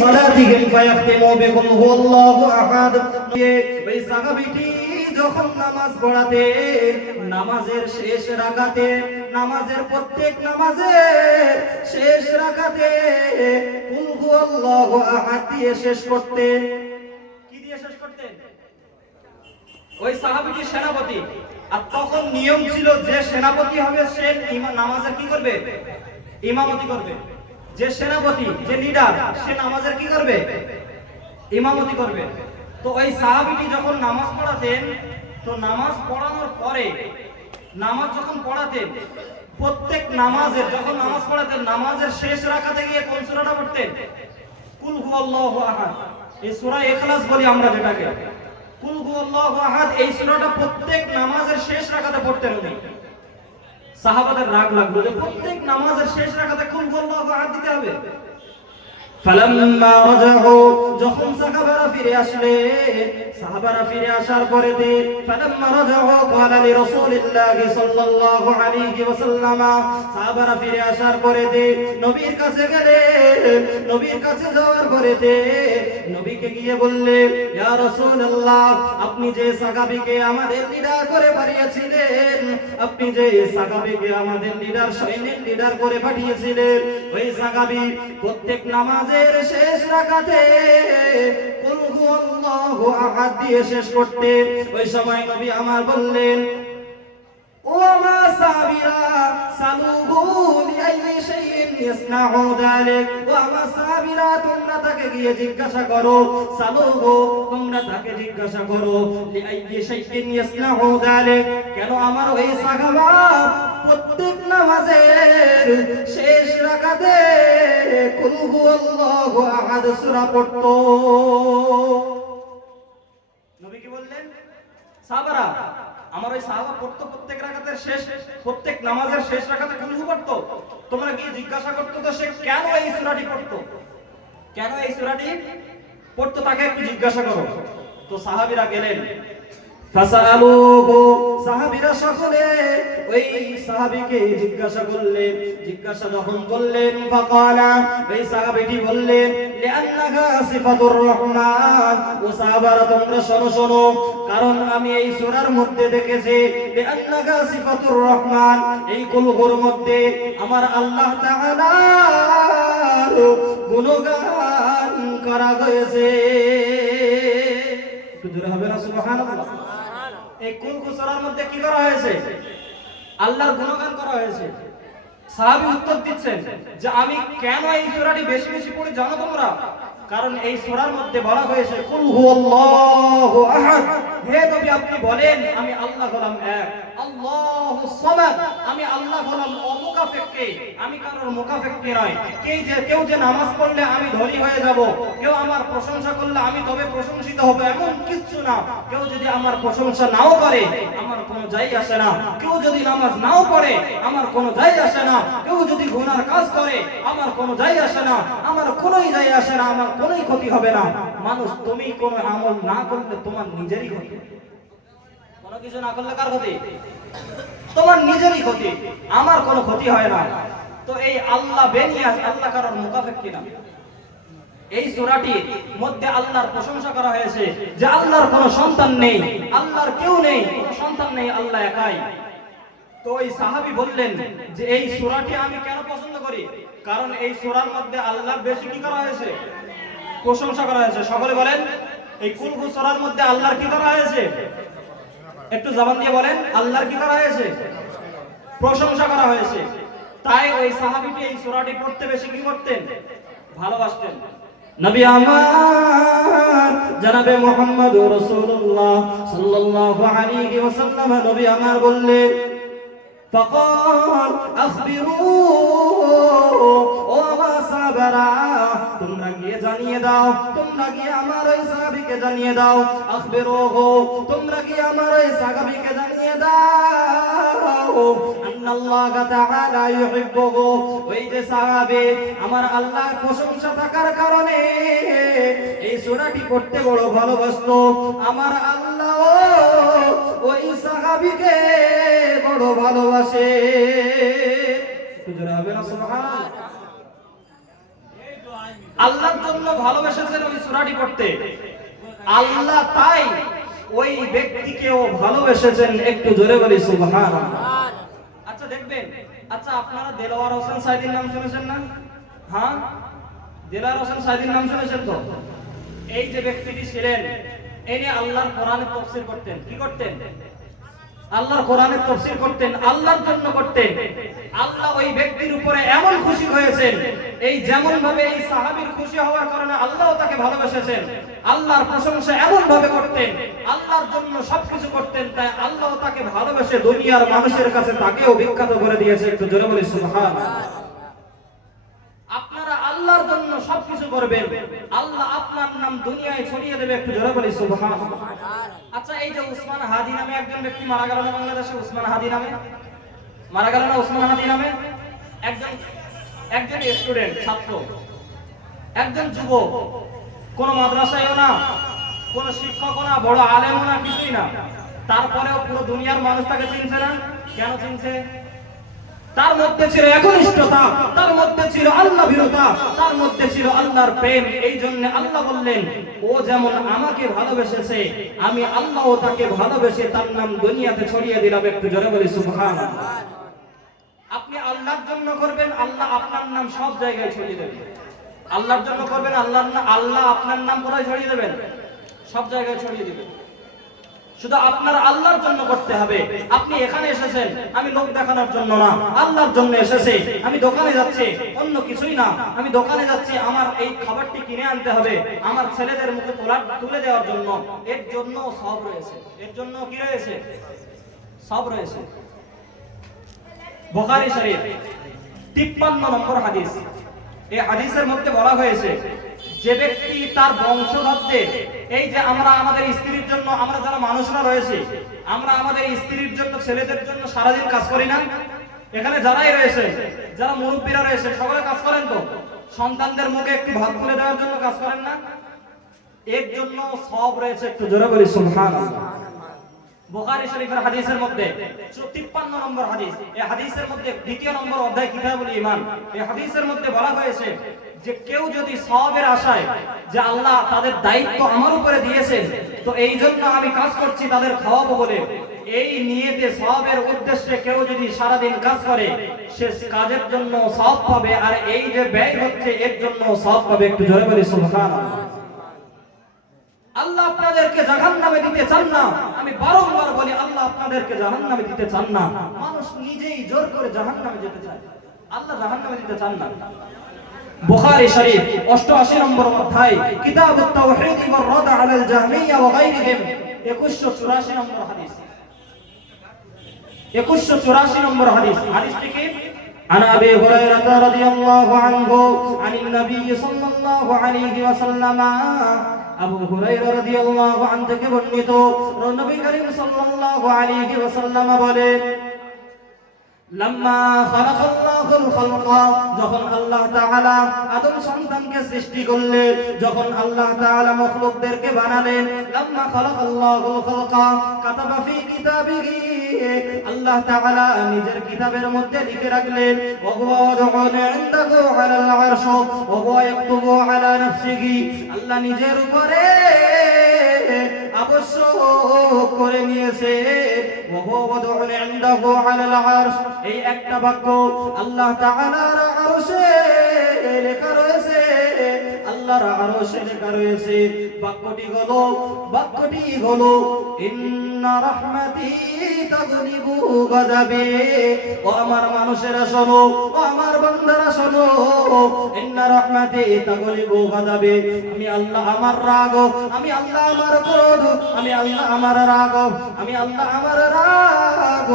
সালাতিহিম ফায়াখতিমু বিকুল হুয়াল্লাহু আহাদ। ওই সাহাবীটি যখন নামাজ পড়াতে নামাজের শেষ রাকাতে নামাজের প্রত্যেক নামাজের শেষ রাকাতে কুল হুয়াল্লাহু আহাদ দিয়ে শেষ করতেন। কি দিয়ে শেষ করতেন? ওই সাহাবীটি সেনাপতি, আর তখন নিয়ম ছিল যে সেনাপতি হবে সে নামাজের কি করবে? ইমামতি করবে। যে সেনাপতি, যে লিডার, সে নামাজের কি করবে? ইমামতি করবে। তো ওই সাহাবীটি যখন নামাজ পড়াতেন, তো নামাজ পড়ানোর পরে নামাজ যখন পড়াতেন প্রত্যেক নামাজের যখন নামাজ পড়াতেন নামাজের শেষ রাকাতে গিয়ে কোন সূরাটা পড়তেন? কুল হুয়াল্লাহু আহাদ। এই সূরা ইখলাস বলি আমরা যেটাকে, কুল হুয়াল্লাহু আহাদ, এই সূরাটা প্রত্যেক নামাজের শেষ রাকাতে পড়তেন উনি। সাহাবাদের রাগ লাগলো যে প্রত্যেক নামাজের শেষ রাকাতে কুল হুয়াল্লাহু আহাদ দিতে হবে। ফালাম্মা রাজাহু, যখন সাহাবারা ফিরে আসলে, সাহাবারা ফিরে আসার পরে ফালাম্মা রাজাহু ক্বালা লি রাসূলিল্লাহি সাল্লাল্লাহু আলাইহি ওয়াসাল্লাম, সাহাবারা ফিরে আসার পরে নবীর কাছে গেলে, নবীর কাছে যাওয়ার পরে নবীকে গিয়ে বললেন, ইয়া রাসূলুল্লাহ, আপনি যে সাহাবীকে আমাদের লিডার করে পাঠিয়েছিলেন, আপনি যে সাহাবীকে আমাদের লিডার, সৈনিক লিডার করে পাঠিয়েছিলেন, ওই সাহাবী প্রত্যেক নামাজের শেষ রাকাতে কুল হুয়াল্লাহু আহাদ দিয়ে শেষ করতেন। ওই সময় নবী আমার বললেন, ও আমার সাহাবীরা, সালুহু লিআইয়ি শাইইন ইয়াসনাউ যালিক, ও আমার সাহাবীরা, তোমরা তাকে গিয়ে জিজ্ঞাসা করো, সালুহু, তোমরা তাকে জিজ্ঞাসা করো, লিআইয়ি শাইইন ইয়াসনাউ যালিক, কেন আমার ওই সাহাবা প্রত্যেক নামাজের শেষ রাকাতে কুল হুয়াল্লাহু আহাদ সূরা পড়তো। নবী কি বললেন? সাহাবারা, আমার ওই সাহাবা পড়তো প্রত্যেক রাকাতের শেষ, প্রত্যেক নামাজের শেষ রাকাতে কুল হু পড়তো, তোমরা গিয়ে জিজ্ঞাসা করতো তো সে কেন এই সূরাটি পড়তো, কেন এই সূরাটি পড়তো, তাকে একটু জিজ্ঞাসা করো। তো সাহাবীরা গেলেন, ফাসালুহু, সাহাবীরা সকলে ওই সাহাবীকে জিজ্ঞাসা করলেন। জিজ্ঞাসা যখন করলেন, ফাকালা, ওই সাহাবীটি বললেন, লিআন্নাহা সিফাতুর রহমান, ও সাহাবারা তোমরা শোনো শোনো, কারণ আমি এই সূরার মধ্যে দেখেছি, লিআন্নাহা সিফাতুর রহমান, এই কুলহুর মধ্যে আমার আল্লাহ তাআলার গুণগান করা হয়েছে। একটু জোরে হবে না সুবহানাল্লাহ? এই কুল সূরার মধ্যে কি করা হয়েছে? আল্লাহর গুণগান করা হয়েছে। সাহাবী উত্তর দিচ্ছেন যে আমি কেন এই সূরাটি বেশি বেশি পড়ি জানো তোমরা? কারণ এই সূরার মধ্যে বলা হয়েছে কুল হুয়াল্লাহু আহাদ, হে নবী আপনি বলেন আমি আল্লাহ হলাম এক, আল্লাহুস সামাদ, আমি আল্লাহ হলাম অমুকাফেক্কে, আমি কারোর মুকাফেক্কে নয়। কেউ যে নামাজ পড়লে আমি ধনী হয়ে যাব, কেউ আমার প্রশংসা করলে আমি তবে প্রশংসিত হব, এমন কিছু না। কেউ যদি আমার প্রশংসা নাও করে আমার কোনো যাই আসে না, কেউ যদি নামাজ নাও পড়ে আমার কোনো যাই আসে না, কেউ যদি গুনার কাজ করে আমার কোনো যাই আসে না, আমার কোনোই যাই আসে না, আমার কোনোই ক্ষতি হবে না। মানুষ, তুমি কোনো আমল না করলে তোমার নিজেরই ক্ষতি, কোনো কিছু না করলে কার ক্ষতি? তোমার নিজেরই ক্ষতি, আমার কোনো ক্ষতি হয় না। তো এই আল্লাহ বেনিয়াজ, আল্লাহ কারোর মুকাফেক্কি না। এই সূরাটির মধ্যে আল্লাহর প্রশংসা করা হয়েছে যে আল্লাহর কোনো সন্তান নেই, আল্লাহর কেউ নেই, কোনো সন্তান নেই, আল্লাহ একাই। তো ওই সাহাবী বললেন যে এই সূরাটি আমি কেন পছন্দ করি? কারণ এই সূরার মধ্যে আল্লাহর বেশি কি করা হয়েছে? প্রশংসা করা হয়েছে। সকলে বলেন, এই কুল হু সূরার মধ্যে আল্লাহর কি করা হয়েছে? একটু জবান দিয়ে বলেন, আল্লাহর কি করা হয়েছে? প্রশংসা করা হয়েছে। তাই ওই সাহাবীটি এই সূরাটি পড়তে বেশি কি করতেন? ভালোবাসতেন। নবী আমার জনাবে মুহাম্মদুর রাসূলুল্লাহ সাল্লাল্লাহু আলাইহি ওয়াসাল্লাম, নবী আমার বললেন, ফাকাল আখবিরু, ও আমার সাহাবারা তোমরা গিয়ে জানিয়ে দাও, তোমরা গিয়ে আমার ওই সাহাবীকে জানিয়ে দাও, আখবিরুহু, তোমরা গিয়ে আমার ওই সাহাবীকে জানিয়ে দাও, আন্নাল্লাহ তাআলা ইউহিব্বুহু, ওই যে সাহাবী আমার আল্লাহর প্রশংসা থাকার কারণে এই সূরাটি পড়তে বড় ভালোবাসতো, আমার আল্লাহ ওই সাহাবীকে বড় ভালোবাসে। একটু জোরে হবে না সুবহানাল্লাহ? আল্লাহর জন্য ভালোবেসেছেন ওই সূরাটি পড়তে, আল্লাহ তাই ওই ব্যক্তিকেও ভালোবেসেছেন। একটু জোরে বলি সুবহানাল্লাহ। আচ্ছা দেখবেন, আচ্ছা আপনারা দেলোয়ার হোসেন সাইদির নাম শুনেছেন না? হ্যাঁ, দেলোয়ার হোসেন সাইদির নাম শুনেছেন তো? এই যে ব্যক্তিটি ছিলেন, ইনি আল্লাহর কোরআনের তাফসীর করতেন। কি করতেন? আল্লাহর কোরআনের তাফসীর করতেন, আল্লাহর জন্য করতেন। আল্লাহ ওই ব্যক্তির উপরে এমন খুশি হয়েছেন, এই যেমন ভাবে এই সাহাবীর খুশি হওয়ার কারণে আল্লাহও তাকে ভালোবেসেছেন। আল্লাহর প্রশংসা এমন ভাবে করতেন, আল্লাহর জন্য সবকিছু করতেন, তাই আল্লাহ তাকে ভালোবেসে দুনিয়ার মানুষের কাছে তাকেও বিখ্যাত করে দিয়েছে। একটু জোরে বলি সুবহানাল্লাহ। আপনারা আল্লাহর জন্য সবকিছু করবেন, আল্লাহ আপনার নাম দুনিয়ায় ছড়িয়ে দেবে। একটু জোরে বলি সুবহানাল্লাহ। আচ্ছা এই যে উসমান হাদি নামে একজন ব্যক্তি মারা গেল না বাংলাদেশে? উসমান হাদি নামে মারা গেল না? উসমান হাদি নামে একজন স্টুডেন্ট, ছাত্র, একজন যুবক, কোন মাদ্রাসায়ও না, কোন শিক্ষকও না, বড় আলেমও না, কিছুই না। তারপরেও পুরো দুনিয়ার মানুষ তাকে চিনছে না। কেন চিনছে? তার মধ্যে ছিল একনিষ্ঠতা, তার মধ্যে ছিল আল্লাহ ভীরতা, তার মধ্যে ছিল আল্লাহর প্রেম। এই জন্য আল্লাহ বললেন, ও যেমন আমাকে ভালোবেসেছে, আমি আল্লাহও তাকে ভালোবেসে তার নাম দুনিয়াতে ছড়িয়ে দিলাম। একটু জোরে বলি সুবহানাল্লাহ। আপনি আল্লাহর জন্য করবেন, আল্লাহ আপনার নাম সব জায়গায় ছড়িয়ে দেবেন। আল্লাহর জন্য করবেন, আল্লাহ আপনার নাম কোথায় ছড়িয়ে দেবেন? সব জায়গায় ছড়িয়ে দিবেন। শুধু আপনার আল্লাহর জন্য করতে হবে। আপনি এখানে এসেছেন আমি লোক দেখানোর জন্য না, আল্লাহর জন্য এসেছি। আমি দোকানে যাচ্ছি অন্য কিছুই না, আমি দোকানে যাচ্ছি আমার এই খাবারটি কিনে আনতে হবে, আমার ছেলেদের মুখে তুলে দেওয়ার জন্য। এর জন্য সব রয়েছে, এর জন্য কি রয়েছে? সব রয়েছে। বুখারী শরীফ 53 নম্বর হাদিস। এই হাদিসের মধ্যে বলা হয়েছে, যে ব্যক্তি তার বংশধরদের, এই যে আমরা আমাদের স্ত্রীর জন্য, আমরা যারা মানুষরা রয়েছে, আমরা আমাদের স্ত্রীর জন্য, ছেলেদের জন্য সারাদিন কাজ করি না? এখানে যারাই রয়েছে, যারা মুরব্বীরা রয়েছে, সকলে কাজ করেন তো? সন্তানদের মুখে একটু ভাত তুলে দেওয়ার জন্য কাজ করেন না? এর জন্য সব রয়েছে। একটু জোরে বলি সুবহানাল্লাহ। বুখারী শরীফের হাদিসের মধ্যে 53 নম্বর হাদিস। এই হাদিসের মধ্যে 2 নম্বর অধ্যায় কিতাবুল ঈমান। এই হাদিসের মধ্যে বলা হয়েছে যে কেউ যদি সওয়াবের আশায়, যে আল্লাহ তাদের দায়িত্ব আমার উপরে দিয়েছেন, তো এই জন্য আমি কাজ করছি তাদের খাওয়াবো বলে, এই নিয়তে সওয়াবের উদ্দেশ্যে কেউ যদি সারাদিন কাজ করে, সে কাজের জন্য সওয়াব পাবে, আর এই যে ব্যয় হচ্ছে এর জন্য সওয়াব পাবে। একটু জোরে বলি সুবহানাল্লাহ। আল্লাহ আপনাদেরকে জাহান্নামে দিতে চান না। আমি বারংবার বলি, আল্লাহ আপনাদেরকে জাহান্নামে দিতে চান না। মানুষ নিজেই জোর করে জাহান্নামে যেতে চায়, আল্লাহ জাহান্নামে দিতে চান না। বুখারী শরীফ 88 নম্বর অধ্যায় কিতাবুত তাওহীদ ওয়ার রাদ আলাল জাহমিয়্যা ওয়া গায়রিহিম 2184 নম্বর হাদিস। 2184 নম্বর হাদিস। হাদিসটি কি? عن أبي هريرة رضي الله عنه عن النبي صلى الله عليه وسلم। আবু হুরায়রা রাদিয়াল্লাহু আনহু থেকে বর্ণিত, নবী করিম সাল্লাল্লাহু আলাইহি ওয়াসাল্লাম বলেন, লাম্মা খালাকাল্লাহুল খালকা, যখন আল্লাহ তাআলা আদম সন্তানকে সৃষ্টি করলেন, যখন আল্লাহ তাআলা মাখলুকদেরকে বানালেন, লাম্মা খালাকাল্লাহুল খালকা কাতাবা ফি কিতাবিহি, আল্লাহ তাআলা নিজের কিতাবের মধ্যে লিখে রাখলেন, ওয়া হুয়া ইয়াদউনা ইনদাহু আলাল আরশ ওয়া হুয়া ইয়াকতুবু আলা নাফসিহি, আল্লাহ নিজের উপরে আবশ্যক করে নিয়েছে, ওয়া হুয়া ইয়াদউনা ইনদাহু আলাল আরশ। এই একটা বাক্য আল্লাহ তাআলার আরশে লেখা রয়েছে, আল্লাহর আরশে লেখা রয়েছে। বাক্যটি হলো ইন্না রাহমাতি তাগলিবু গাদাবি। ও আমার মানুষেরা শোনো, ও আমার বান্দারা শোনো, ইন্না রাহমাতি তাগলিবু গাদাবি। আমি আল্লাহ আমার রাগ, আমি আল্লাহ আমার ক্রোধ, আমি আল্লাহ আমার রাগ, আমি আল্লাহ আমার রাগ,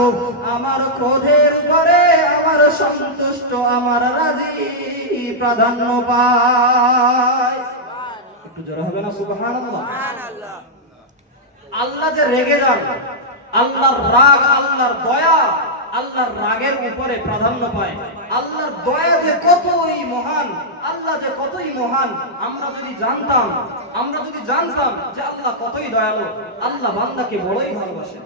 আমার ক্রোধের উপরে আমার সন্তুষ্ট, আমার রাজি প্রাধান্য পায়। একটু জোরে হবে না সুবহানাল্লাহ? আল্লাহ যে রেগে যান, আল্লাহর রাগ, আল্লাহর দয়া, আল্লাহর রাগের উপরে প্রাধান্য পায়। আল্লাহর দয়া যে কতই মহান, আল্লাহ যে কতই মহান, আমরা যদি জানতাম যে আল্লাহ কতই দয়ালু, আল্লাহ বান্দাকে বড়ই ভালোবাসেন।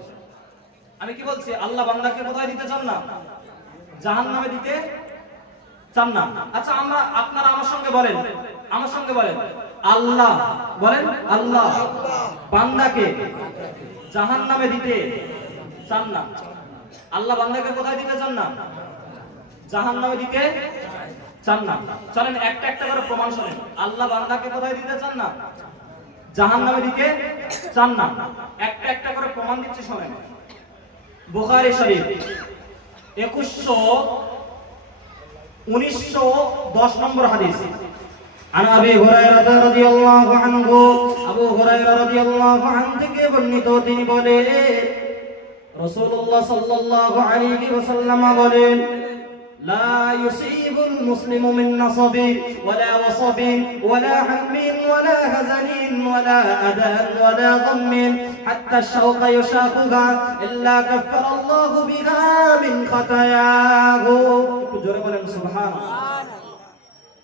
আমি কি বলছি? আল্লাহ বান্দাকে কোথায় দিতে চান না? জাহান্নামে দিতে চান না। আচ্ছা আপনারা আমার সঙ্গে বলেন, আমার সঙ্গে বলেন আল্লাহ, বলেন আল্লাহ বান্দাকে জাহান্নামে দিতে চান না। আল্লাহ বান্দাকে কোথায় দিতে চান না? জাহান্নামে দিতে চান না। চলেন একটা একটা করে প্রমাণ শুনেন। আল্লাহ বান্দাকে কোথায় দিতে চান না? জাহান্নামে দিতে চান না। একটা একটা করে প্রমাণ দিচ্ছি শুনেন। বুখারী শরীফ 1910 নম্বর হাদিস। عن أبي هريرة رضي الله عنه أبو هريرة رضي الله عنه থেকে বর্ণিত তিনি বলেন রাসূলুল্লাহ সাল্লাল্লাহু আলাইহি ওয়াসাল্লাম বলেন لا يصيب المسلم من نصب ولا وصب ولا هم ولا هزن ولا أذى ولا غم حتى الشوق يشاقها إلا كفر الله بها من خطاياه سبحان الله।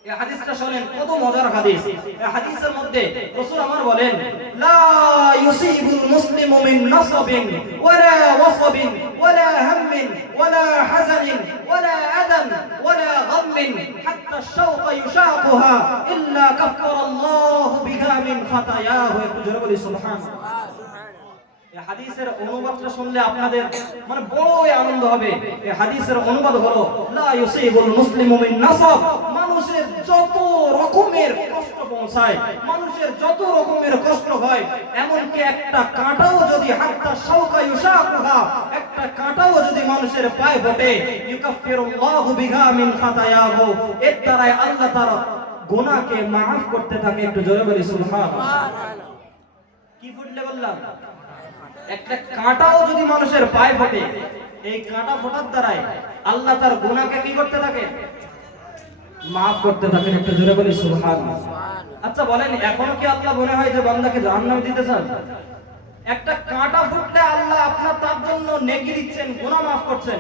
এই হাদিসটা শুনেন, কত মজার হাদিস। এই হাদিসের মধ্যে রাসূল আমার বলেন লা ইউসিবুল মুসলিমু মিন নাসাবিন ওয়ালা ওয়াসাবিন ওয়ালা হাম্মিন ওয়ালা হাযানিন ওয়ালা আদান ওয়ালা গাম্মিন হাত্তা আশ-শাওকা ইউশাকুহা ইল্লা কাফফারা আল্লাহু বিহা মিন খাতায়াহু। একটু জোরে বলি সুবহানাল্লাহ। এই হাদিসের অনুবাদটা শুনলে আপনাদের মানে বড়ই আনন্দ হবে। এই হাদিসের অনুবাদ হলো লা ইউসিবুল মুসলিমু মিন নাসাব, মানুষের যত রকমের কষ্ট পৌঁছায়, মানুষের যত রকমের কষ্ট হয়, এমনকি একটা কাঁটাও যদি হাত্তা শাওকা ইউশাকুহা, একটা কাঁটাও যদি মানুষের পায়ে ফোটে, ইউকাফিরুল্লাহু বিহা মিন খাতায়াহু, এর দ্বারা আল্লাহ তাআলা গুনাহকে maaf করতে থাকে। একটু জোরে বলি সুবহানাল্লাহ। কি ফুটলে বললাম? একটা কাঁটাও যদি মানুষের পায়ে ফোটে, এই কাঁটা ফোটার দ্বারাই আল্লাহ তার গুনাহকে কি করতে থাকে? maaf করতে থাকেন। একটু জোরে বলি সুবহানাল্লাহ। আচ্ছা বলেন, এখন কি আল্লাহ মনে হয় যে বান্দাকে জাহান্নামে দিতে চান? একটা কাঁটা ফুটলে আল্লাহ আপনার তার জন্য নেকি দিচ্ছেন, গুনাহ maaf করছেন।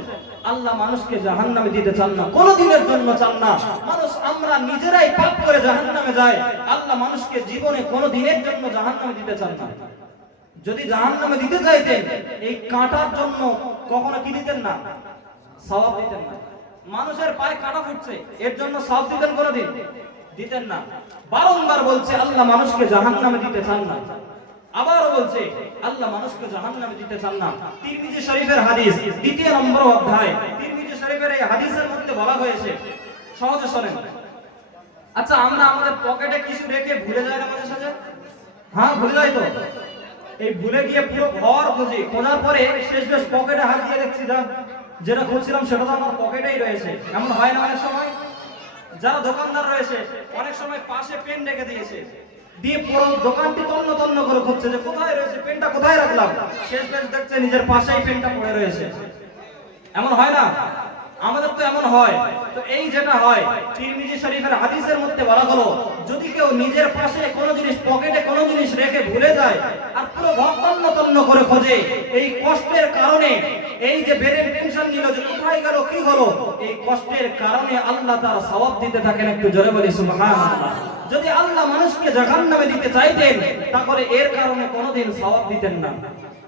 আল্লাহ মানুষকে জাহান্নামে দিতে চান না, কোন দিনের জন্য চান না। মানুষ আমরা নিজেরাই পাপ করে জাহান্নামে যাই, আল্লাহ মানুষকে জীবনে কোন দিনের জন্য জাহান্নামে দিতে চান না। যদি জাহান্নামে দিতে চাইতেন, এই কাঁটার জন্য কখনো কি দিতেন না? সওয়াব দিতেন না। মানুষের পায়ে কাঁটা ফুটছে, এর জন্য সওয়াব দিতেন কোনদিন? দিতেন না। বারংবার বলছে আল্লাহ মানুষকে জাহান্নামে দিতে চান না। আবারও বলছে আল্লাহ মানুষকে জাহান্নামে দিতে চান না। তিরমিজি শরীফের হাদিস 2 নম্বর অধ্যায়, তিরমিজি শরীফের এই হাদিসের মধ্যে বলা হয়েছে, সহজে শুনেন। আচ্ছা আমরা আমাদের পকেটে কিছু রেখে ভুলে যাই না মাঝে সাঝে? হ্যাঁ ভুলে যাই তো। এই ভুলে গিয়ে পুরো ঘর খুঁজি, খোঁজার পরে শেষ পকেটে হাত দিয়ে দেখছি যেটা খুঁজছিলাম সেটা তো আমার পকেটেই রয়েছে। এমন হয় না অনেক সময়? যারা দোকানদার রয়েছে অনেক সময় পাশে পেন রেখে দিয়েছে, দিয়ে পুরো দোকানটি তন্ন তন্ন করে খুঁজছে যে কোথায় রয়েছে পেনটা, কোথায় রাখলাম। শেষ দেখছে নিজের পাশেই পেনটা পড়ে রয়েছে। এমন হয় না? আমাদের তো এমন হয়। তো এই যেটা হয়, তিরমিজি শরীফের হাদিসের মধ্যে বলা হলো যদি কেউ নিজের পাশে কোনো জিনিস, পকেটে কোনো জিনিস রেখে ভুলে যায় আর পুরো ঘর তন্ন তন্ন করে খোঁজে, এই কষ্টের কারণে, এই যে বেরেন টেনশন নিল যে কোথায় গেল কি হলো, এই কষ্টের কারণে আল্লাহ তার সওয়াব দিতে থাকেন। একটু জোরে বলি সুবহানাল্লাহ। যদি আল্লাহ মানুষকে জাহান্নামে দিতে চাইতেন তাহলে এর কারণে কোনোদিন সওয়াব দিতেন না।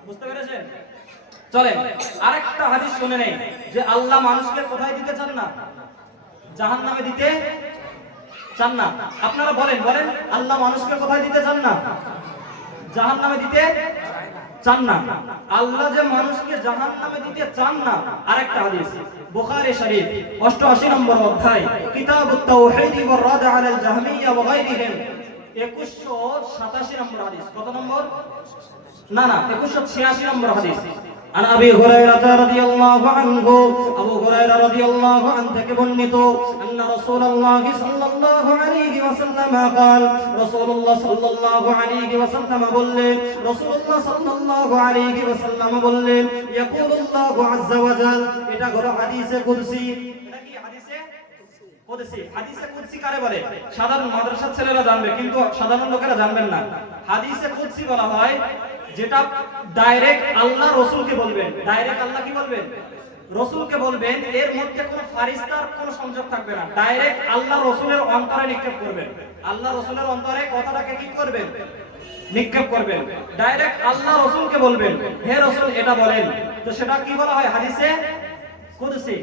বুঝতে পেরেছেন? চলেন আরেকটা হাদিস শুনে নেই যে আল্লাহ মানুষকে কোথায় দিতে চান না? জাহান্নামে দিতে চান না। আপনারা বলেন বলেন, আল্লাহ মানুষকে কোথায় দিতে চান না? জাহান্নামে দিতে চান না। আল্লাহ যে মানুষকে জাহান্নামে দিতে চান না, আরেকটা হাদিস বুখারী শরীফ 88 নম্বর অধ্যায়, কিতাবুত তাওহীদ ওয়ার রাদ আলাল জাহমিয়্যা ওয়া গায়রিহিম 2187 নম্বর হাদিস। কত নম্বর? না 2186 নম্বর হাদিস। عن أبي هريرة رضي الله عنه أبو هريرة رضي الله عنه থেকে বর্ণিত أن رسول الله صلى الله عليه وسلم قال رسول الله صلى الله عليه وسلم বললেন, رسول الله صلى الله عليه وسلم বললেন يقول الله عز وجل, এটা হলো হাদিসে কুদসি। এটা কি হাদিসে কুদসি? হাদিসে কুদসি কারে বলে? সাধারণ মাদ্রাসার ছেলেরা জানবে, কিন্তু সাধারণ লোকেরা জানবেন না। হাদিসে কুদসি বলা হয় যেটা ডাইরেক্ট আল্লাহ রসুলকে বলবেন। ডাইরেক্ট আল্লাহ কি বলবেন? রসুলকে বলবেন। এর মধ্যে কোনো ফারিস্তার কোনো সংযোগ থাকবে না। ডাইরেক্ট আল্লাহ রসুলের অন্তরে নিক্ষেপ করবেন। আল্লাহ রসুলের অন্তরে কথাটাকে কি করবেন? নিক্ষেপ করবেন। ডাইরেক্ট আল্লাহ রসুলকে বলবেন, হে রসুল এটা বলেন। তো সেটা কি বলা হয়? হাদিসে কুদসি।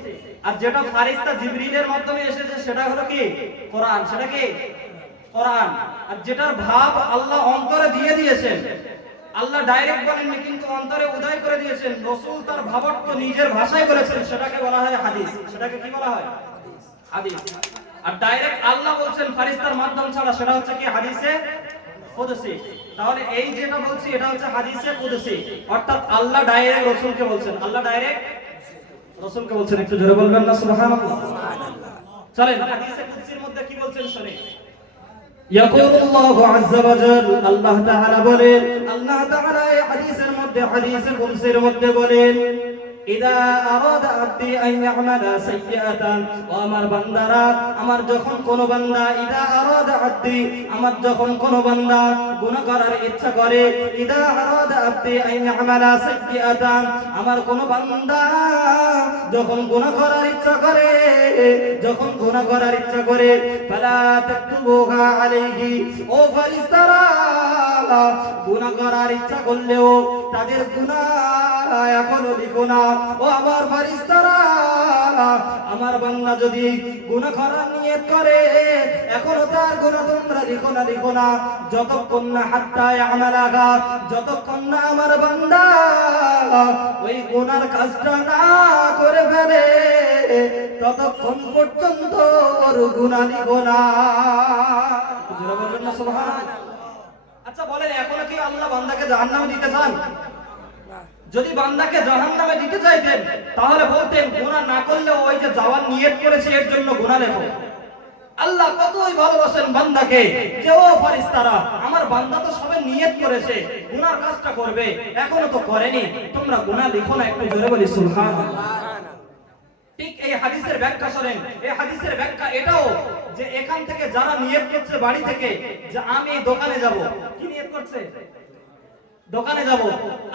আর যেটা ফারিস্তা জিবরিলের মাধ্যমে এসেছে সেটা হলো কি? কোরআন। সেটা কি? কোরআন, আর যেটার ভাব আল্লাহ অন্তরে দিয়ে দিয়েছেন, আল্লাহ ডাইরেক্ট বলেননি কিন্তু অন্তরে উদয় করে দিয়েছেন, রাসূল তার ভাবার্থ নিজের ভাষায় করেছেন, সেটাকে বলা হয় হাদিস। সেটাকে কি বলা হয়? হাদিস। আর ডাইরেক্ট আল্লাহ বলছেন ফেরেশতার মাধ্যম ছাড়া, সেটা হচ্ছে কি? হাদিসে কুদসি। তাহলে এই যেটা বলছি এটা হচ্ছে হাদিসে কুদসি, অর্থাৎ আল্লাহ ডাইরেক্ট রাসূলকে বলছেন, আল্লাহ ডাইরেক্ট রাসূলকে বলছেন। একটু জোরে বলবেন না সুবহানাল্লাহ? চলেন হাদিসে কুদসির মধ্যে কি বলছেন শুনি। يقول الله عز وجل, আল্লাহ তাআলা বলেন, আল্লাহ তাআলা এই হাদিসের মধ্যে, হাদিসে কুদসির মধ্যে বলেন, ইদা আরাদা আবদি আন ইয়ামালা সাইয়্যাতান, ও আমার বান্দারা, আমার যখন কোন বান্দা, ইদা আরাদা আবদি, আমার যখন কোন বান্দা গুনাহ করার ইচ্ছা করে, ইদা আরাদা আবদি আন ইয়ামালা সাইয়্যাতান, আমার কোন বান্দা যখন গুনাহ করার ইচ্ছা করে, যখন গুনাহ করার ইচ্ছা করে, ফালা তাকতুবুহা আলাইহি, ও ফেরেশতারা, গুনাহ করার ইচ্ছা করলেও তাদের গুনাহ এখনো লিখো না। ও আমার ফেরেশতারা, আমার বান্দা যদি গুনাহ করার নিয়ত করে, এখনো তার গুনাহ তোমরা লিখো না, লিখো না, যতক্ষণ না হাত্তা ইয়ামালাহা, যতক্ষণ না আমার বান্দা ওই গুনার কাজটা না করে ফেলে, ততক্ষণ পর্যন্ত ওর গুনাহ লিখো না। যারা বলবেন না সুবহানাল্লাহ? আচ্ছা বলেন, এখনো কি আল্লাহ বান্দাকে জাহান্নামে দিতে চান? যদি বান্দাকে জাহান্নামে দিতে চাইতেন তাহলে বলতেন গুনাহ না করলেও ওই যে যাওয়ার নিয়ত করেছে এর জন্য গুনাহ লেখো। আল্লাহ কতই ভালোবাসেন বান্দাকে, যে ও ফেরেশতারা, আমার বান্দা তো সবে নিয়ত করেছে গুনার কাজটা করবে, এখনো তো করেনি, তোমরা গুনাহ লিখো না। একটু জোরে বলি সুবহানাল্লাহ। ঠিক এই হাদিসের ব্যাখ্যা শুনেন, এই হাদিসের ব্যাখ্যা এটাও যে এখান থেকে যারা নিয়ত করছে বাড়ি থেকে যে আমি দোকানে যাব, কি নিয়ত করছে? দোকানে যাব,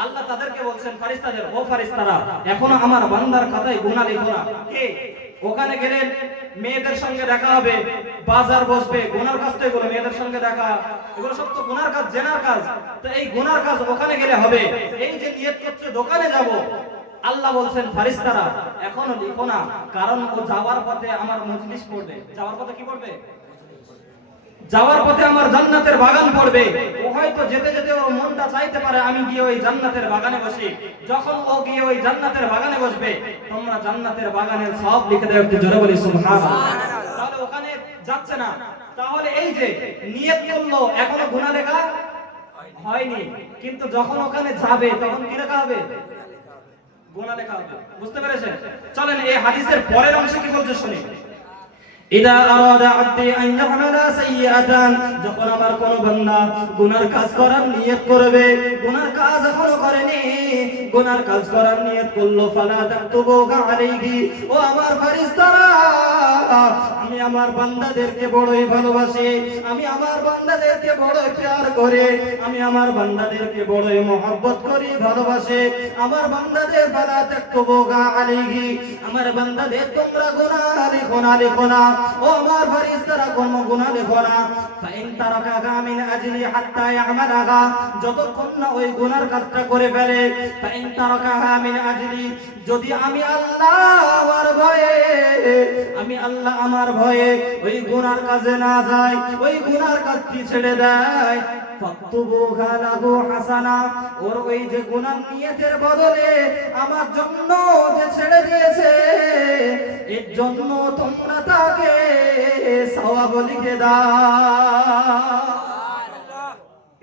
আল্লাহ তাদেরকে বলছেন ফেরেশতাদের, ও ফেরেশতারা, এখনো আমার বান্দার খাতায় গুনাহ লিখো না। কে? ওখানে গেলেন মেয়েদের সঙ্গে দেখা হবে, বাজার বসবে, গুনার কাজ তো এগুলো, মেয়েদের সঙ্গে দেখা, এগুলো সব তো গুনার কাজ, জেনার কাজ। তো এই গুনার কাজ ওখানে গেলে হবে। এই যে নিয়ত করছে দোকানে যাব, আল্লাহ বলছেন ফেরেশতারা এখনো লিখো না, কারণ ও যাওয়ার পথে আমার মজলিস পড়বে। যাওয়ার পথে কি পড়বে? যাওয়ার পথে আমার জান্নাতের বাগান পড়বে। ও হয়তো যেতে যেতে ওর মনটা চাইতে পারে আমি গিয়ে ওই জান্নাতের বাগানে বসি। যখন ও গিয়ে ওই জান্নাতের বাগানে বসবে, তোমরা জান্নাতের বাগানের সব লিখে দাও। একটু জোরে বলি সুবহানাল্লাহ। তাহলে ওখানে যাচ্ছে না, তাহলে এই যে নিয়ত করলো এখনো গুনাহ লেখা হয়নি, কিন্তু যখন ওখানে যাবে তখন কি লেখা হবে? গুনাহ লেখা হবে। বুঝতে পেরেছেন? চলেন এই হাদিসের পরের অংশে কি বলছে শুনি। ইদা আরাদা আবদি আন ইয়ামালা সাইয়্যাতান, যখন আমার কোন বান্দা গুনার কাজ করার নিয়ত করবে, গুনার কাজ এখনো করেনি, গুনার কাজ করার নিয়ত করলো, ফালা তাকতুবুহা আলাইহি, ও আমার ফেরেশতারা, আমি আমার বান্দাদেরকে বড়ই ভালোবাসি, আমি আমার বান্দাদেরকে বড়ই প্যার করে, আমি আমার বান্দাদেরকে বড়ই মহব্বত করি, ভালোবাসি। আমার বান্দাদের ফালা তাকতুবুহা আলাইহি, আমার বান্দাদের তোমরা গুনাহ লিখো না, লিখো না। ও আমার ফেরেশতারা কোনো গুনাহ লেখো না। ফাইন তারাকাহা মিন আজলি হাত্তা ইয়ামালাহা, যতক্ষণ না ওই গুনার কাজটা করে ফেলে। ফাইন তারাকাহা মিন আজলি, যদি আমি আল্লাহ আমার ভয়ে, আমি আল্লাহ আমার ভয়ে ওই গুনার কাজে না যায়, ওই গুনার কাজটি ছেড়ে দেয়, ফাকতুবুহা লাহু হাসানা, ওর ওই যে গুনার নিয়তের বদলে আমার জন্য যে ছেড়ে দিয়েছে, এর জন্য তোমরা তাকে সওয়াব লিখে দাও।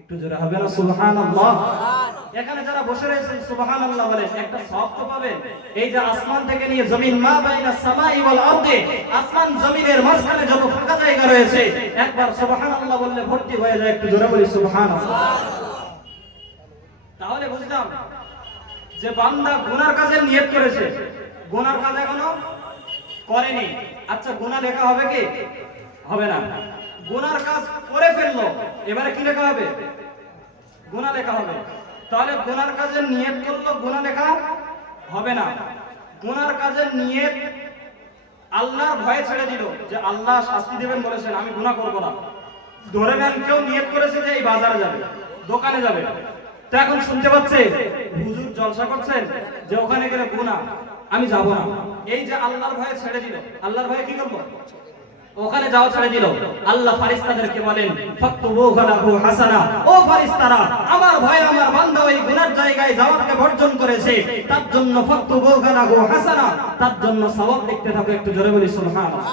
একটু জোরে হবে না সুবহানাল্লাহ? এখানে যারা বসে রয়েছেন সুবহানাল্লাহ বলেন, একটা সওয়াব তো পাবেন। এই যে আসমান থেকে নিয়ে জমিন, মা বাইনা সামাই ওয়াল আরদি, আসমান জমিনের মাঝখানে যত ফাঁকা জায়গা রয়েছে, একবার সুবহানাল্লাহ বললে ভর্তি হয়ে যায়। একটু জোরে বলি সুবহানাল্লাহ। তাহলে বুঝলাম যে বান্দা গুনার কাজের নিয়ত করেছে, গুনার কাজ এখনো করেনি। আচ্ছা গুনাহ লেখা হবে কি? হবে না। গুনার কাজ করে ফেললো, এবারে কি লেখা হবে? গুনাহ লেখা হবে। তাহলে গুনার কাজের নিয়ত করলো, গুনাহ লেখা হবে না। গুনার কাজের নিয়ত আল্লাহর ভয়ে ছেড়ে দিল, যে আল্লাহ শাস্তি দেবেন বলেছেন, আমি গুনাহ করব না। ধরে নেন কেউ নিয়ত করেছে যে এই বাজারে যাবে, দোকানে যাবে, তো এখন শুনতে পাচ্ছে হুজুর জলসা করছেন যে ওখানে গেলে গুনাহ, আমি যাব না। এই যে আল্লাহর ভয়ে ছেড়ে দিল, আল্লাহর ভয়ে কি করব? ওখানে যাও ছেড়ে দিল। আল্লাহ ফারিস্তাদেরকে বলেন ফাকতুবুহু লাহু হাসানা, ও ফারিস্তারা, আমার ভয় আমার বান্দা ওই গুনার জায়গায় যাওয়াকে বর্জন করেছে, তার জন্য ফাকতুবুহু লাহু হাসানা, তার জন্য সওয়াব লিখতে থাকো। একটু জোরে বলি সুবহানাল্লাহ।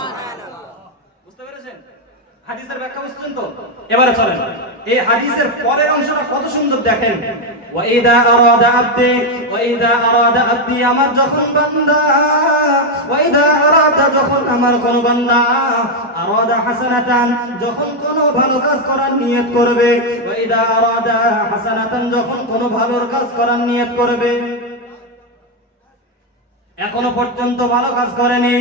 বুঝতে পেরেছেন হাদিসের ব্যাখ্যা? বুঝছেন তো? এবারে চলেন এই হাদিসের পরের অংশটা কত সুন্দর দেখেন। ওয়াইদা আরাদা আব্দি, আমার যখন বান্দা, ওয়াইদা আরাদা, যখন আমার কোন বান্দা, আরাদা হাসানাতান, যখন কোন ভালো কাজ করার নিয়ত করবে, ওয়াইদা আরাদা হাসানাতান, যখন কোন ভালো কাজ করার নিয়ত করবে, এখনো পর্যন্ত ভালো কাজ করেনি,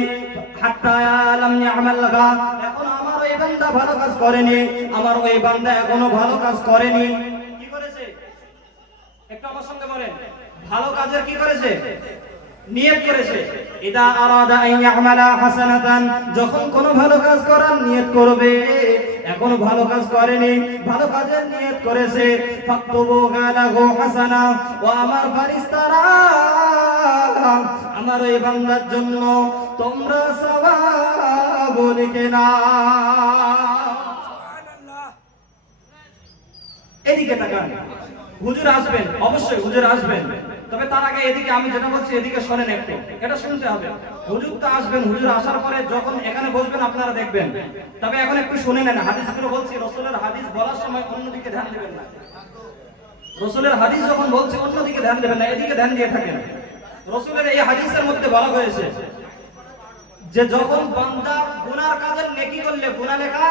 হাত্তা লাম ইয়ামালহা, এখনো আমার ওই বান্দা ভালো কাজ করেনি, আমার ওই বান্দা এখনো ভালো কাজ করেনি, কি করেছে? একটু আমার সঙ্গে বলেন, ভালো কাজের কি করেছে? নিয়ত করেছে। ইদা আরাদা আন ইয়ামালা হাসানাতান, যখন কোন ভালো কাজ করার নিয়ত করবে, এখনো ভালো কাজ করেনি, ভালো কাজের নিয়ত করেছে, ফাকতুবুহু লাহু হাসানা, ও আমার ফেরেশতারা, আমার এই বান্দার জন্য তোমরা সওয়াব লিখে নাও। এদিকে তাকান, হুজুর আসবেন, অবশ্যই হুজুর আসবেন, তবে তার আগে এদিকে আমি যেটা বলছি এদিকে শোনেন একটু, এটা শুনতে হবে। হুজুর তো আসবেন, হুজুর আসার পরে যখন এখানে বসবেন আপনারা দেখবেন, তবে এখন একটু শুনে নেন। হাদিসগুলো বলছি, রাসূলের হাদিস বলার সময় অন্যদিকে ধ্যান দিবেন না। রাসূলের হাদিস যখন বলছি অন্যদিকে ধ্যান দিবেন না, এদিকে ধ্যান দিয়ে থাকেন। রাসূলের এই হাদিসের মধ্যে বলা হয়েছে যে যখন বান্দা গুনার কাজের নেকি করলে, গুনাহ লেখা,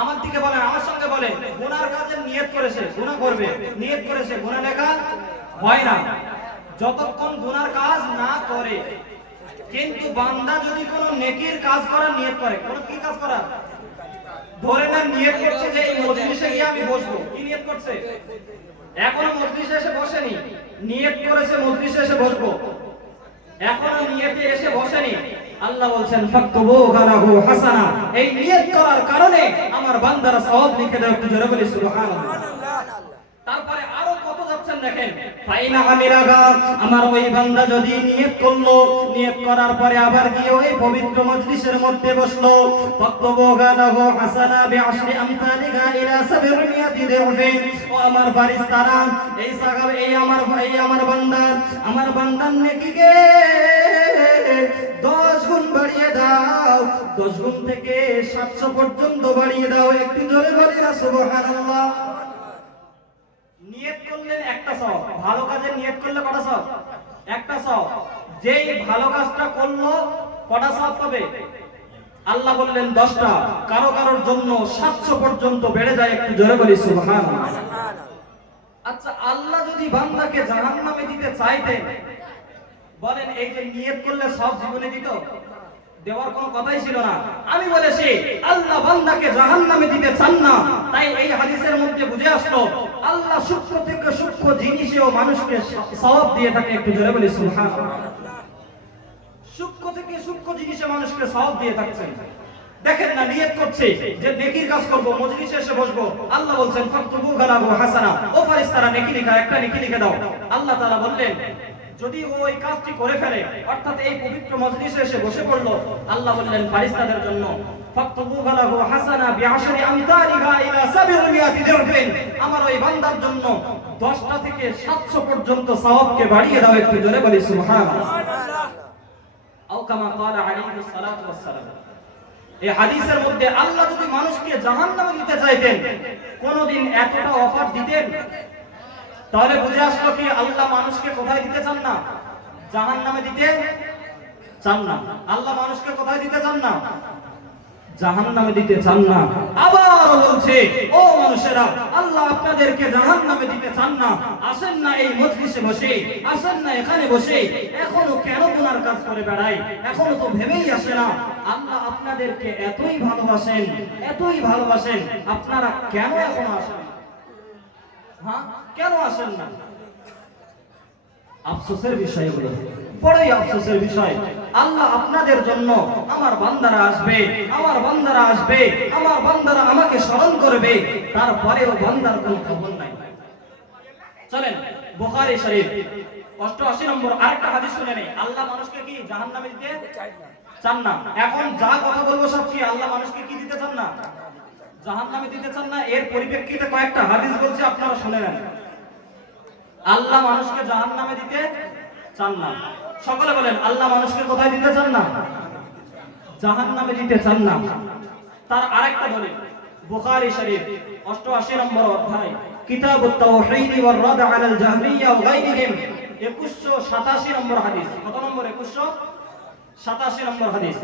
আমার দিকে বলেন, আমার সঙ্গে বলেন, গুনার কাজের নিয়ত করেছে, গুনাহ করবে, নিয়ত করেছে, গুনাহ লেখা হয় না যতক্ষণ গুনার কাজ না করে। কিন্তু বান্দা যদি কোনো নেকির কাজ করার নিয়ত করে, কোন কি কাজ করা, ধরে না নিয়ত করছে যে এই মজলিসে গিয়ে আমি বসবো, কি নিয়ত করছে? এখনো মজলিসে এসে বসেনি, নিয়ত করেছে মজলিসে এসে বসবো, এখনো নিয়তে এসে বসেনি। আল্লাহ বলছেন ফাকতুবুহু লাহু হাসানা, এই নিয়ত করার কারণে আমার বান্দারা সওয়াব লিখে দাও। একটু জোরে বলি সুবহানাল্লাহ। তারপরে আরো কত যাচ্ছেন দেখেন, ফাইনা আমিরাগা, আমার ওই বান্দা যদি নিয়ত করলো, নিয়ত করার পরে আবার গিয়ে ওই পবিত্র মজলিসের মধ্যে বসলো, ফাকতুবুহু লাহু হাসানা বিআশরি আমসালিহা ইলা 700 দিরহমিন, ও আমার ফেরেশতারা, এই সাহাব, এই আমার বান্দার নেকিকে 10 গুণ বাড়িয়ে দাও, 10 গুণ থেকে 700 পর্যন্ত বাড়িয়ে দাও। একটু জোরে বলি না সুবহানাল্লাহ। নিয়ত করলেন একটা সওয়াব, ভালো কাজের নিয়ত করলে কটা সওয়াব? একটা সওয়াব। যেই ভালো কাজটা করলো কটা সওয়াব পাবে? আল্লাহ বললেন 10টা, কারোর জন্য 700 পর্যন্ত বেড়ে যায়। একটু জোরে বলি সুবহানাল্লাহ। আচ্ছা, আল্লাহ যদি বান্দাকে জাহান্নামে দিতে চাইতেন, বলেন এই যে নিয়ত করলে সব জীবনে দিত? দেওয়ার কোনো কথাই ছিল না। আমি বলেছি আল্লাহ বান্দাকে জাহান্নামে দিতে চান না, তাই এই হাদিসের মধ্যে বুঝে আসলো আল্লাহ সূক্ষ্ম থেকে সূক্ষ্ম জিনিসেও মানুষকে সওয়াব দিয়ে থাকে। একটু জোরে বলি সুবহানাল্লাহ। সূক্ষ্ম থেকে সূক্ষ্ম জিনিসে মানুষকে সওয়াব দিয়ে থাকছেন। দেখেন না, নিয়ত করছে যে নেকির কাজ করব, মজলিসে এসে বসবো, আল্লাহ বলছেন ফাকতুবুহু লাহু হাসানা, ও ফেরেশতারা নেকি লিখা, একটা নেকি লিখে দাও। আল্লাহ তাআলা বললেন যদি ওই কাজটি করে ফেলে, অর্থাৎ এই পবিত্র মজলিসে এসে বসে পড়লো, আল্লাহ বললেন ফেরেশতাদের জন্য ফাকতুবুহু লাহু হাসানা বিআশরি আমসালিহা ইলা 700 দিরহমিন, আমার ওই বান্দার জন্য 10টা থেকে 700 পর্যন্ত সওয়াবকে বাড়িয়ে দাও। একটু জোরে বলি সুবহানাল্লাহ। আও কামা ক্বালা আলাইহিস সালাতু ওয়াস সালাম। এই হাদিসের মধ্যে আল্লাহ যদি মানুষকে জাহান্নামে দিতে চাইতেন, কোনদিন এতটা অফার দিতেন? তাহলে বুঝে আসলো কি আল্লাহ মানুষকে কোথায় দিতে চান না? জাহান্নামে দিতে চান না। আল্লাহ মানুষকে কোথায় দিতে চান না? জাহান্নামে দিতে চান না। আবার বলছে, ও মানুষেরা, আল্লাহ আপনাদেরকে জাহান্নামে দিতে চান না। আসেন না এই মজলিসে বসে, আসেন না এখানে বসে, এখনো কেন গুনার কাজ করে বেড়াই, এখনো তো ভেবেই আসে না। আল্লাহ আপনাদেরকে এতই ভালোবাসেন, এতই ভালোবাসেন, আপনারা কেন এখনো আসেন? হ্যাঁ, কেন আসেন না? আফসোসের বিষয় হলো, বড়ই আফসোসের বিষয়, আল্লাহ আপনাদের জন্য আমার বান্দারা আসবে, আমার বান্দারা আসবে, আমার বান্দারা আমাকে স্মরণ করবে, তারপরেও বান্দার কোনো খবর নাই। চলেন বুখারী শরীফ 88 নম্বর আরেকটা হাদিস শুনে নেই। আল্লাহ মানুষকে কি জাহান্নামে দিতে চান না। এখন যা কথা বলবো সব কি আল্লাহ মানুষকে কি দিতে চান না? জাহান্নামে দিতে চান না। এর পরিপ্রেক্ষিতে কয়েকটা হাদিস বলছি, আপনারা শুনে নেন। আল্লাহ মানুষকে জাহান্নামে দিতে চান না। সকলে বলেন, আল্লাহ মানুষকে কোথায় দিতে চান না? জাহান্নামে দিতে চান না। তার আরেকটা দলিল বুখারী শরীফ 88 নম্বর অধ্যায় কিতাবুত তাওহীদ ওয়ার রাদ আলাল জাহমিয়্যা ওয়া গায়রিহিম 2187 নম্বর হাদিস। কত নম্বর? 2187 নম্বর হাদিস।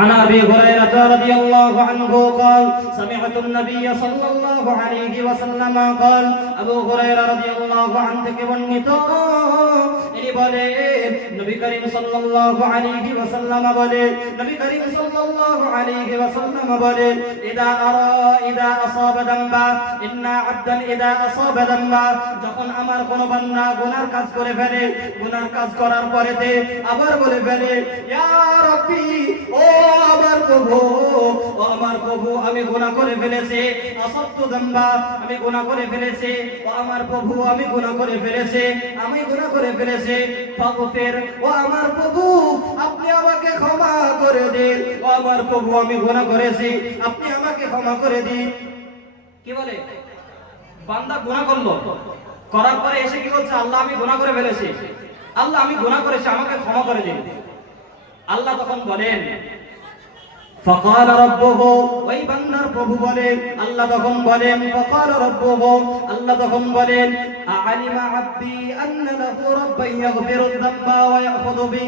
عن أبي هريرة رضي الله عنه قال سمعت النبي صلى الله عليه وسلم قال أبو هريرة رضي الله عنه থেকে বর্ণিত তিনি বলেন নবী করিম সাল্লাল্লাহু আলাইহি ওয়াসাল্লাম বলেন, নবী করিম সাল্লাল্লাহু আলাইহি ওয়াসাল্লাম বলেন, ইদা আসাবা দাম্বা ইন্না আবদান ইদা আসাবা দাম্বা, যখন আমার কোন বান্দা গুনার কাজ করে ফেলে, গুনার কাজ করার পরেতে আবার বলে ফেলে ইয়া রাব্বি, ও আমার প্রভু, ও আমার প্রভু আমি গুনাহ করে ফেলেছি, আসাবতু দাম্বা আমি গুনাহ করে ফেলেছি, ও আমার প্রভু আমি গুনাহ করে ফেলেছি, আমি গুনাহ করে ফেলেছি, ফাগফির, ও আমার প্রভু আপনি আমাকে ক্ষমা করে দিন, ও আমার প্রভু আমি গুনাহ করেছি আপনি আমাকে ক্ষমা করে দিন। কি বলে? বান্দা গুনাহ করলো, করার পরে এসে কি বলছে? আল্লাহ আমি গুনাহ করে ফেলেছি, আল্লাহ আমি গুনাহ করেছি আমাকে ক্ষমা করে দিন। আল্লাহ তখন বলেন فقال ربه, ওই বান্দার প্রভু বলেন, আল্লাহ তখন বলেন فقال ربه, আল্লাহ তখন বলেন আ'আলিমা আবদি আন্না লাহু রাব্বান ইয়াগফিরু যামবা ওয়া ইয়াখুযু বি,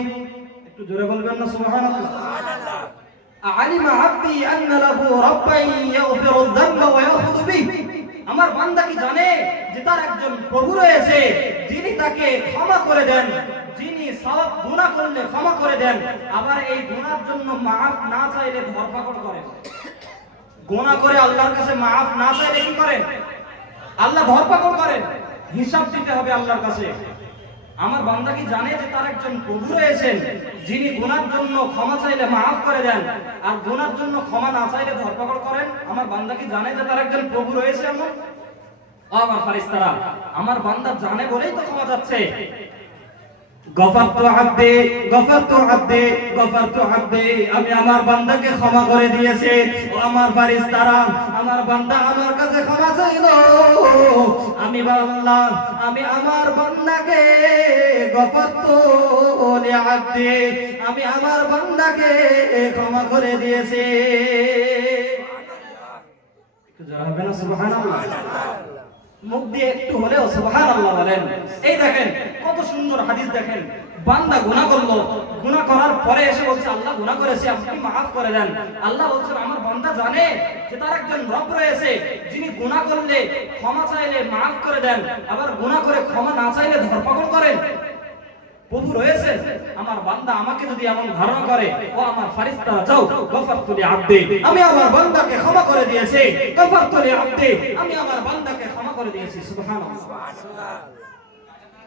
একটু জোরে বলবেন না সুবহানাল্লাহ। সুবহানাল্লাহ। আ'আলিমা আবদি আন্না লাহু রাব্বান ইয়াগফিরু যামবা ওয়া ইয়াখুযু বি, আমার বান্দা কি জানে যে তার একজন প্রভু রয়েছে যিনি তাকে ক্ষমা করে দেন, যিনি সব গুনাহ করলে ক্ষমা করে দেন, আবার এই গুনার জন্য মাফ না চাইলে ধরপাকড় করেন। গুনাহ করে আল্লাহর কাছে মাফ না চাইলে কি করেন? আল্লাহ ধরপাকড় করেন, হিসাব দিতে হবে আল্লাহর কাছে। আমার বান্দা কি জানে যে তার একজন প্রভু রয়েছেন যিনি গুনার জন্য ক্ষমা চাইলে মাফ করে দেন, আর গুনার জন্য ক্ষমা না চাইলে ধরপাকড় করেন? আমার বান্দা কি জানে যে তার একজন প্রভু রয়েছে? আমার ফেরেশতারা, আমার বান্দা জানে বলেই তো ক্ষমা চাচ্ছে। গফারতু আবদি গফারতু আবদি গফারতু আবদি, আমি আমার বান্দাকে ক্ষমা করে দিয়েছি। ও আমার ফেরেশতারা, আমার বান্দা আমার কাছে ক্ষমা চাইলো, আমি আল্লাহ আমি আমার বান্দাকে গফারতু লিআবদি, আমি আমার বান্দাকে ক্ষমা করে দিয়েছি। সুবহানাল্লাহ। সুবহানাল্লাহ। মুখ দিয়ে একটু হলেও সুবহানাল্লাহ বলেন। এই দেখেন কত সুন্দর হাদিস। দেখেন বান্দা গুনাহ করলো, গুনাহ করার পরে এসে বলছে আল্লাহ গুনাহ করেছি আপনি মাফ করে দেন। আল্লাহ বলছেন আমার বান্দা জানে যে তার একজন রব রয়েছে যিনি গুনাহ করলে ক্ষমা চাইলে মাফ করে দেন, আবার গুনাহ করে ক্ষমা না চাইলে ধরপাকড় করেন। প্রভু রয়েছে। আমার বান্দা আমাকে যদি এমন ধারণা করে, ও আমার ফেরেশতারা যাও গফারতু লিআবদি, আমি আমার বান্দাকে ক্ষমা করে দিয়েছি, গফারতু লিআবদি, আমি আমার বান্দাকে ক্ষমা করে দিয়েছি। সুবহানাল্লাহ।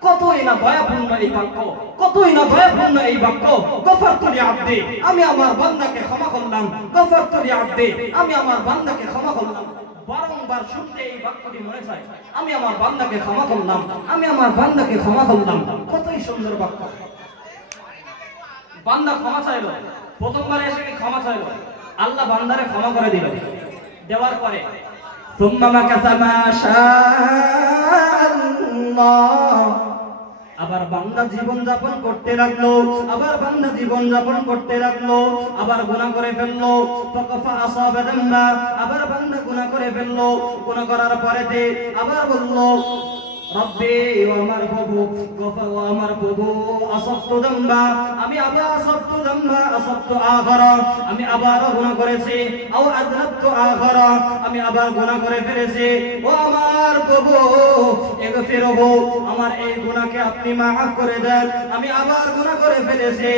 কতই না দয়াপূর্ণ এই বাক্য, কতই না দয়াপূর্ণ এই বাক্য। গফারতু লিআবদি, আমি আমার বান্দাকে ক্ষমা করলাম, গফারতু লিআবদি, আমি আমার বান্দাকে ক্ষমা করলাম। বারংবার শুনতে এই বাক্যটি মনে চায়, আমি আমার বান্দাকে ক্ষমা করলাম, আমি আমার বান্দাকে ক্ষমা করলাম। কতই সুন্দর বাক্য। বান্দা ক্ষমা চাইলো, প্রথমবার এসে কি ক্ষমা চাইলো, আল্লাহ বান্দারে ক্ষমা করে দিল। দেওয়ার পরে সুম্মা মাকাসা মা শাআল্লাহ, আবার বান্দা জীবন যাপন করতে লাগলো, আবার বান্দা জীবন যাপন করতে লাগলো, আবার গুনাহ করে ফেললো। ফাকাফা আসাবা দাম্বা, আবার বান্দা গুনাহ করে ফেললো। গুনাহ করার পরেতে আবার বললো রব্বি, ও আমার প্রভু, গফা, ও আমার প্রভু, আসাবতু দাম্বা, আমি আবার আসাবতু দাম্বা আসাবতু আখারা, আমি আবার গুনাহ করেছি। আও আযরাবতু আখারা, আমি আবার গুনাহ করে ফেলেছি। ও আমার প্রভু ইগফিরহু, আমার এই গুনাহকে আপনি মাফ করে দেন, আমি আবার গুনাহ করে ফেলেছি,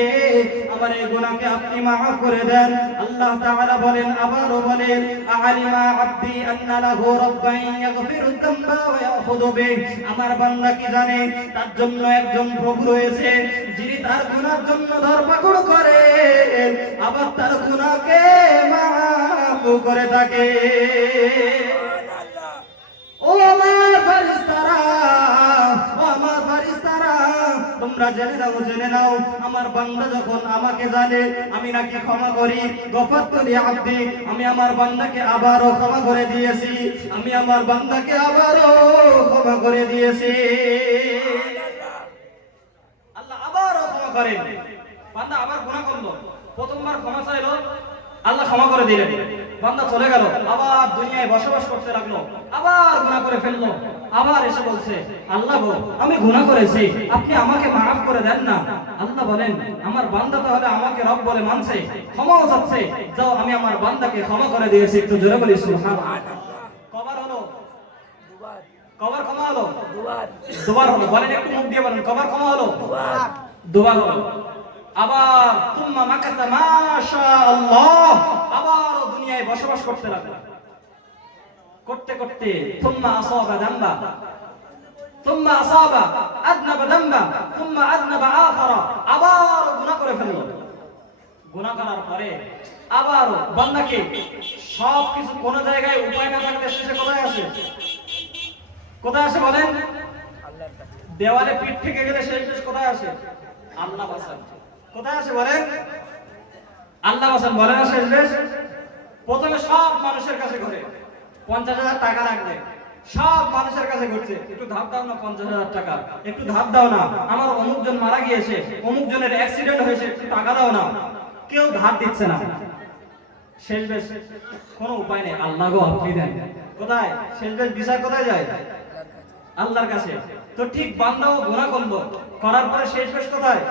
আমার এই গুনাহকে আপনি মাফ করে দেন। আল্লাহ তাআলা বলেন, আবারও বলেন আ'আলিমা আবদি আন্না লাহু রাব্বান ইয়াগফিরু যামবা ওয়া ইয়াখুযু বি, আমার বান্দা কি জানে তার জন্য একজন প্রভু রয়েছে যিনি তার গুনার জন্য ধরপাকড় করে, আবার তার গুনাহকে মাফ করে থাকে। ও আমার ফেরেশতারা, ও আমার ফেরেশতারা, তোমরা তোমরা জেনে নাও আমার বান্দা যখন আমাকে জানে আমি নাকি ক্ষমা করি, গফারতু লিআবদি, আমি আমার বান্দাকে আবারও ক্ষমা করে দিয়েছি, আমি আমার বান্দাকে আবারও ক্ষমা করে দিয়েছি। আল্লাহ আবারও ক্ষমা করেন। বান্দা আবার গুনাহ করলো, প্রথমবার ক্ষমা চাইলো, আল্লাহ ক্ষমা করে দিলেন, বান্দা চলে গেল, আবার দুনিয়ায় বসবাস করতে লাগলো, আবার গুনাহ করে ফেললো, আবার এসে বলছে আল্লাহ গো আমি গুনাহ করেছি, আপনি আমাকে মাফ করে দেন না। আল্লাহ বলেন আমার বান্দা তাহলে আমাকে রব বলে মানছে, ক্ষমাও চাচ্ছে, যাও আমি আমার বান্দাকে ক্ষমা করে দিয়েছি। একটু জোরে বলি সুবহানাল্লাহ। কবার হলো? কবার ক্ষমা হলো? দুবার হলো। বলেন একটু মুখ দিয়ে বলেন, কবার ক্ষমা হলো? দুবার হলো। আবার তুম্মা মাকাসা মাশাআল্লাহ, আবার দুনিয়ায় বসবাস করতে লাগলো, করতে করতে তুম্মা আসাবা দাম্বা, তুম্মা আসাবা আযনাবা দাম্বা, তুম্মা আযনাবা আখারা, আবার গুনাহ করে ফেললো। গুনাহ করার পরে আবার বান্দাকে সবকিছু কোন জায়গায় উপায় না থাকলে শেষে কোথায় আসে? কোথায় আসে বলেন? দেওয়ালে পিঠ থেকে গেলে শেষ কোথায় আসে? আল্লাহ বাঁচান। কোথায় আসে বলেন? আল্লাহ বাঁচান। বলেন না শেষ প্রথমে সব মানুষের কাছে ঘুরে, 50,000 টাকা লাগবে, সব মানুষের কাছে ঘুরছে, একটু ধাপ দাও না 50,000 টাকা, একটু ধাপ দাও না, আমার অমুক জন মারা গিয়েছে, অমুক জনের অ্যাক্সিডেন্ট হয়েছে, একটু টাকা দাও না। কেউ ধার দিচ্ছে না। শেষ বেশ কোনো উপায় নেই, আল্লাহ গো আপনি দেন। কোথায় শেষ বেশ? বিচার কোথায় যায়? আল্লাহর কাছে। তো ঠিক বান্দাও গুনাহ করলো, করার পরে শেষ বেশ কোথায়?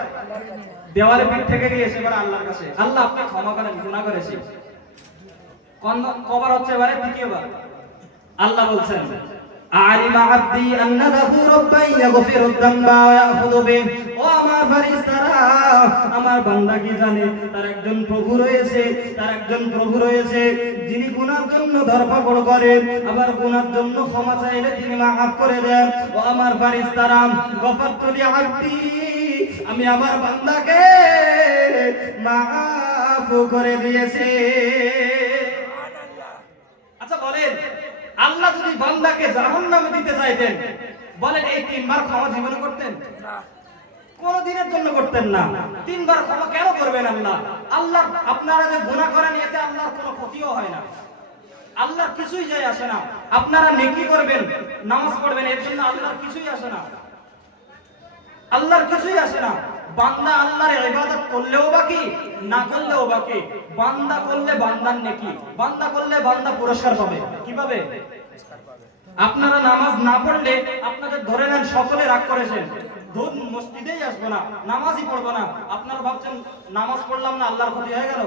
দেওয়ালে পিঠ থেকে গিয়েছে, এবার আল্লাহর কাছে, আল্লাহ আপনি ক্ষমা করেন, গুনাহ করেছি। কবার হচ্ছে? এবারে দ্বিতীয়বার। আল্লাহ বলছেন আলিমা আব্দি আন্না লাহু রাব্বান ইয়াগফিরুদ দামবা ওয়া ইয়াখুযু বিহি, ও আমার ফেরেশতারা আমার বান্দা কি জানে তার একজন প্রভু রয়েছে, তার একজন প্রভু রয়েছে যিনি গুনার জন্য ধরপাকড় করেন, আবার গুনার জন্য ক্ষমা চাইলে তিনি মাফ করে দেন। ও আমার ফেরেশতারা গফারতু লিআবদি, আমি আমার বান্দাকে মাফ করে দিয়েছি। আচ্ছা বলেন আল্লাহ যদি বান্দাকে জাহান্নামে দিতে চাইতেন, বলেন এই 3 বার ক্ষমা জীবনে করতেন? কোন দিনের জন্য করতেন না। 3 বার ক্ষমা কেন করবেন আল্লাহ? আল্লাহ আপনারা যে গুনাহ করেন এতে আল্লাহর কোনো ক্ষতিও হয় না, আল্লাহর কিছুই যায় আসে না। আপনারা নেকি করবেন, নামাজ পড়বেন, এর জন্য আল্লাহর কিছুই আসে না, আল্লাহর কিছুই আসে না। বান্দা আল্লাহর ইবাদত করলেও বাকি, না করলেও বাকি। বান্দা করলে বান্দার নেকি, বান্দা করলে বান্দা পুরস্কার পাবে। কি পাবে? আপনারা নামাজ না পড়লে আপনাদের ধরে নেন সকলে রাগ করেছেন, ধুন মসজিদেই আসবো না, নামাজই পড়বো না। আপনারা ভাবছেন নামাজ পড়লাম না আল্লাহর ক্ষতি হয়ে গেল?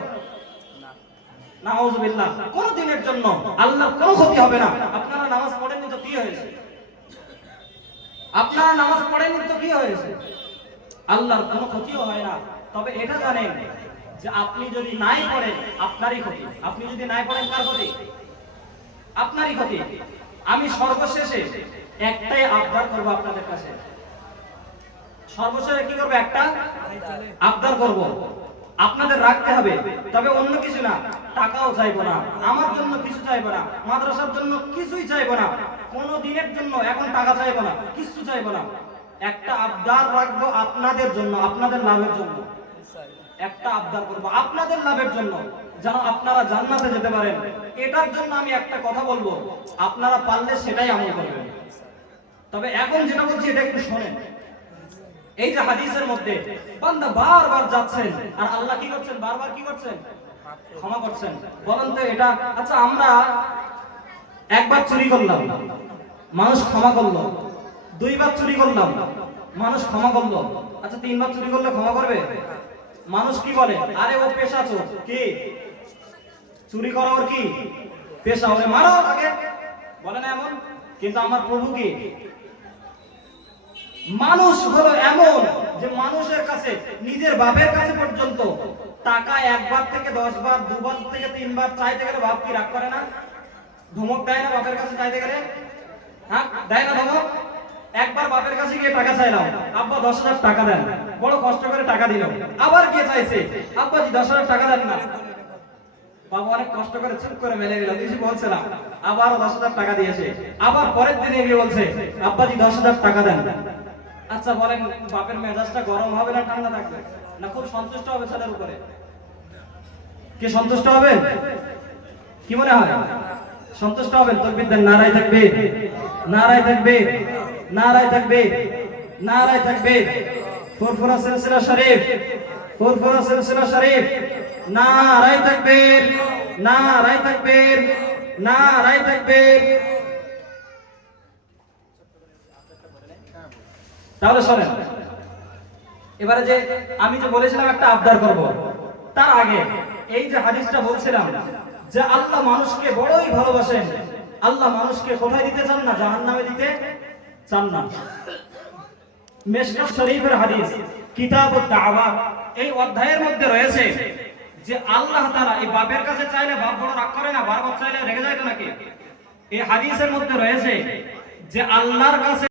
নাউযুবিল্লাহ। কোন দিনের জন্য আল্লাহর কোনো ক্ষতি হবে না। আপনারা নামাজ পড়েননি তো কি হয়েছে? আপনারা নামাজ পড়েননি তো কি হয়েছে? আল্লাহর কোনো ক্ষতিও হয় না। তবে এটা জানেন যে আপনি যদি নাই পড়েন আপনারই ক্ষতি, আপনি যদি নাই পড়েন কার ক্ষতি? আপনারই ক্ষতি। আমি সর্বশেষে একটাই আবদার করব আপনাদের কাছে, সর্বশেষে কি করব? একটা আবদার করব, আপনাদের রাখতে হবে। তবে অন্য কিছু না, টাকাও চাইবো না, আমার জন্য কিছু চাইবো না, মাদ্রাসার জন্য কিছুই চাইবো না, কোনো দিনের জন্য এখন টাকা চাইবো না, কিছু চাইবো না। একটা আবদার রাখবো আপনাদের জন্য, আপনাদের লাভের জন্য। একটা আবদার করব আপনাদের লাভের জন্য, যেন আপনারা জান্নাতে যেতে পারেন। এটার জন্য আমি একটা কথা বলবো, আপনারা পারলে সেটাই আমল করবেন। তবে এখন যেটা বলছি এটা একটু শোনেন। এই যে হাদিসের মধ্যে বান্দা বারবার যাচ্ছেন আর আল্লাহ কি করছেন? বারবার কি করছেন? ক্ষমা করছেন। বলেন তো এটা, আচ্ছা আমরা একবার চুরি করলাম, মানুষ ক্ষমা করলো, 2 বার চুরি করলাম, মানুষ ক্ষমা করলো, আচ্ছা 3 বার চুরি করলে ক্ষমা করবে? মানুষ কি বলে? আরে ও পেশা চোর, কি চুরি করা ওর কি পেশা, ওরে মারো আগে, বলে না এমন? কিন্তু আমার প্রভু কি? মানুষ হলো এমন যে মানুষের কাছে, নিজের বাপের কাছে পর্যন্ত টাকা 1 বার থেকে 10 বার, 2 বার থেকে 3 বার চাইতে গেলে বাপ কি রাগ করে না? ধমক দেয় না বাপের কাছে চাইতে গেলে? হ্যাঁ দেয় না ধমক? একবার বাপের কাছে গিয়ে টাকা চাইলাম, আব্বা 10,000 টাকা দেন, বড় কষ্ট করে টাকা দিল। আবার গিয়ে চাইছে, আব্বাজি 10,000 টাকা দেন না, বাবা অনেক কষ্ট করে চুপ করে মেনে নিল, কিছু বলছে না, আবার 10,000 টাকা দিয়েছে। আবার পরের দিনে গিয়ে বলছে আব্বাজি 10,000 টাকা দেন। আচ্ছা বলেন, বাপের মেজাজটা গরম হবে না ঠান্ডা থাকবে, না খুব সন্তুষ্ট হবে ছেলের উপরে? কি সন্তুষ্ট হবেন? কি মনে হয় সন্তুষ্ট হবেন? তাকবীর দেন, নারায়ে তাকবীর, নারায়ে তাকবীর, নারায়ে তাকবীর, নারায়ে তাকবীর। ফুরফুরা সিলসিলা শরীফ, ফুরফুরা সিলসিলা শরীফ, নারায়ে তাকবীর, নারায়ে তাকবীর, নারায়ে তাকবীর। তাহলে শোনেন, এবারে যে আমি যে বলেছিলাম একটা আবদার করব, তার আগে এই যে হাদিসটা বলছিলাম যে আল্লাহ মানুষকে বড়ই ভালোবাসেন, আল্লাহ মানুষকে কোথায় দিতে চান না? জাহান্নামে দিতে চান না। মিশকাত শরীফের হাদিস, কিতাবুদ দাওয়াত, এই অধ্যায়ের মধ্যে রয়েছে যে আল্লাহ তাআলা এই বাপের কাছে চাইলে বাপ বড় রাগ করে না, বারবার চাইলে রেগে যায় নাকি? এই হাদিসের মধ্যে রয়েছে যে আল্লাহর কাছে